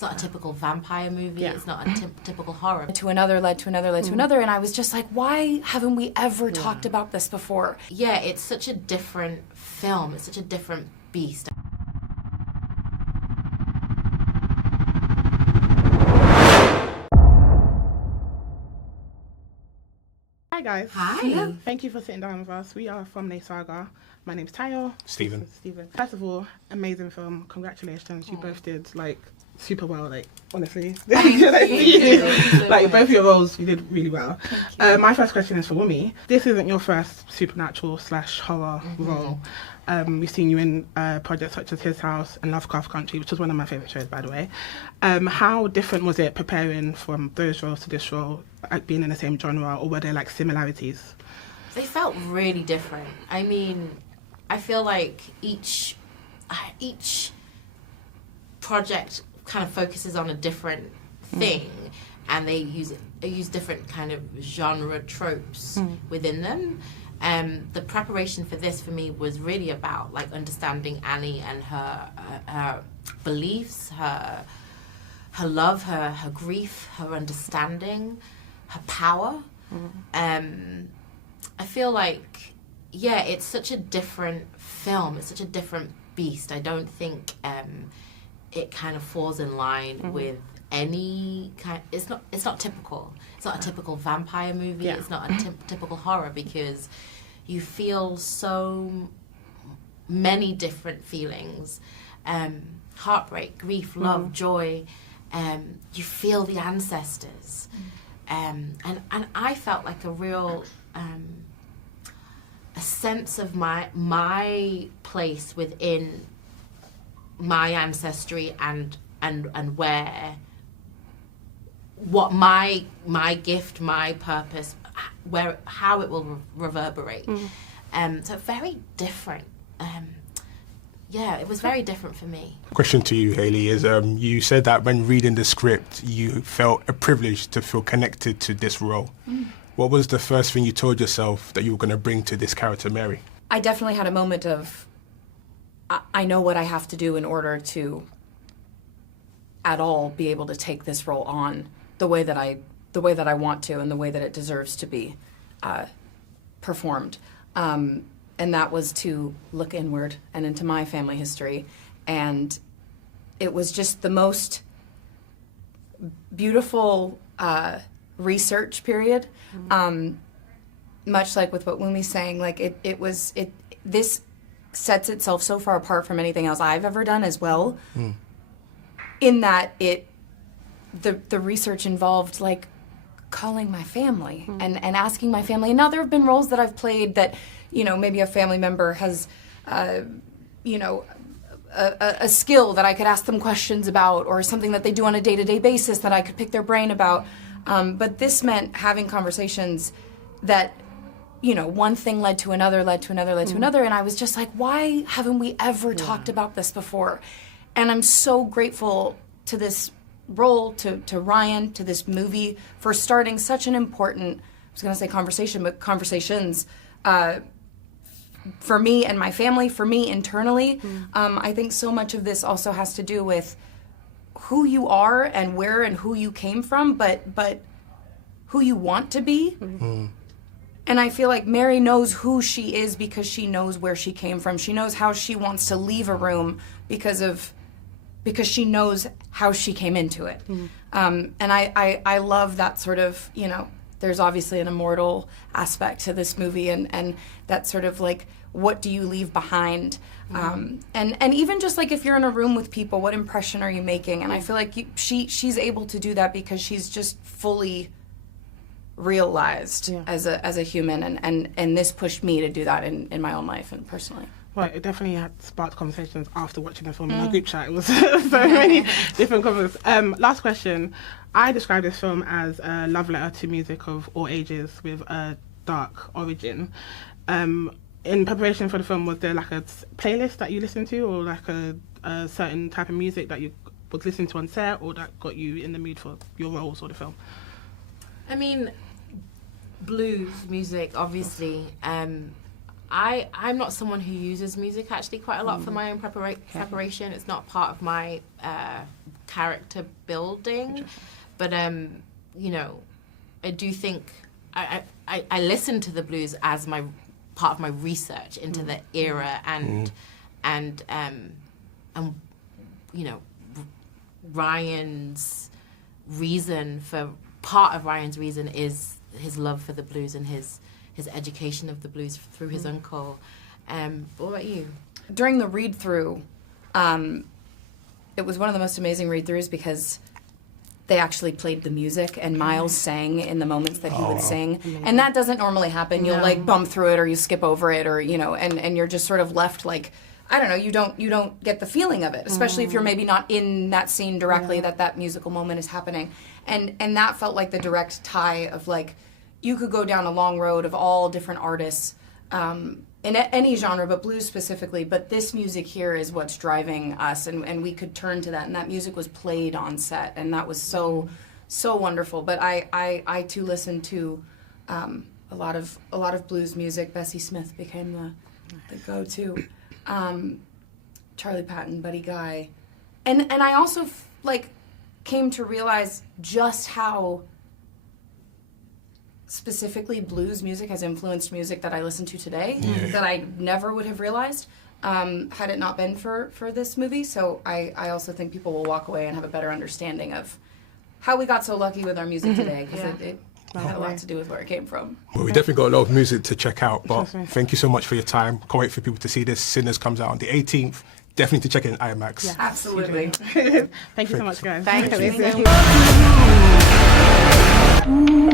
It's not a typical vampire movie. It's not a typical horror. To another led to another led to another, and I was just like, why haven't we ever talked about this before? Yeah, it's such a different film. It's such a different beast. Hi guys. Hi. Thank you for sitting down with us. We are from NNESAGA. My name's Tayo. Stephen. First of all, amazing film. Congratulations. You both did like super well. Like honestly, like both your roles, you did really well. My first question is for Wunmi. This isn't your first supernatural / horror role. We've seen you in projects such as His House and Lovecraft Country, which is one of my favourite shows, by the way. How different was it preparing from those roles to this role, like being in the same genre, or were there like similarities? They felt really different. I mean, I feel like each project kind of focuses on a different thing, and they use different kind of genre tropes within them. The preparation for this for me was really about like understanding Annie and her beliefs, her love, her grief, her understanding, her power. I feel like, yeah, it's such a different film. It's such a different beast. I don't think it kind of falls in line with any kind. It's not typical. It's not a typical vampire movie. It's not a typical horror, because you feel so many different feelings: heartbreak, grief, love, joy. You feel the ancestors, and I felt like a real a sense of my place within my ancestry and where, what my gift, my purpose, how it will reverberate. So very different. Yeah, it was very different for me. Question to you, Hailee, is you said that when reading the script, you felt a privilege to feel connected to this role. What was the first thing you told yourself that you were going to bring to this character, Mary? I definitely had a moment of, I know what I have to do in order to at all be able to take this role on the way that I want to, and the way that it deserves to be performed. And that was to look inward and into my family history. And it was just the most beautiful research period. Much like with what Wunmi's saying, like this sets itself so far apart from anything else I've ever done as well. In that the research involved like calling my family and asking my family. And now there have been roles that I've played that, you know, maybe a family member has, you know, a skill that I could ask them questions about, or something that they do on a day-to-day basis that I could pick their brain about. But this meant having conversations that, you know, one thing led to another, led to another, led to another. And I was just like, why haven't we ever talked about this before? And I'm so grateful to this role, to Ryan, to this movie, for starting such an important, I was going to say conversation, but conversations for me and my family, for me internally. I think so much of this also has to do with who you are and where and who you came from, but who you want to be. And I feel like Mary knows who she is because she knows where she came from. She knows how she wants to leave a room because she knows how she came into it. And I love that sort of, you know, there's obviously an immortal aspect to this movie, and that sort of like, what do you leave behind? And even just like if you're in a room with people, what impression are you making? And I feel like she's able to do that because she's just fully realized as a human, and this pushed me to do that in my own life and personally. Well, it definitely had sparked conversations after watching the film in our group chat. It was so many different comments. Last question. I describe this film as a love letter to music of all ages with a dark origin. In preparation for the film, was there like a playlist that you listened to, or like a certain type of music that you would listen to on set, or that got you in the mood for your roles or the film? I mean, blues music, obviously. I'm not someone who uses music actually quite a lot for my own preparation. It's not part of my character building, but you know, I do think I listen to the blues as my part of my research into the era and you know, part of Ryan's reason is his love for the blues and his education of the blues through his uncle. What about you? During the read-through, it was one of the most amazing read-throughs because they actually played the music and Miles sang in the moments that he would sing. And that doesn't normally happen. You'll like bump through it or you skip over it, or, you know, and you're just sort of left like, I don't know, you don't get the feeling of it, especially if you're maybe not in that scene directly that musical moment is happening. And that felt like the direct tie of like, you could go down a long road of all different artists in any genre, but blues specifically, but this music here is what's driving us, and we could turn to that, and that music was played on set, and that was so wonderful. But I too listened to a lot of blues music. Bessie Smith became the go-to. Charlie Patton, Buddy Guy, and I also like came to realize just how specifically blues music has influenced music that I listen to today that I never would have realized had it not been for this movie. So I also think people will walk away and have a better understanding of how we got so lucky with our music today, because it had a lot to do with where it came from. Well, we definitely got a lot of music to check out, but thank you so much for your time. Can't wait for people to see this. Sinners comes out on the 18th. Definitely to check it in IMAX. Yeah, absolutely. Thank you so much, guys. Thank you. Amazing.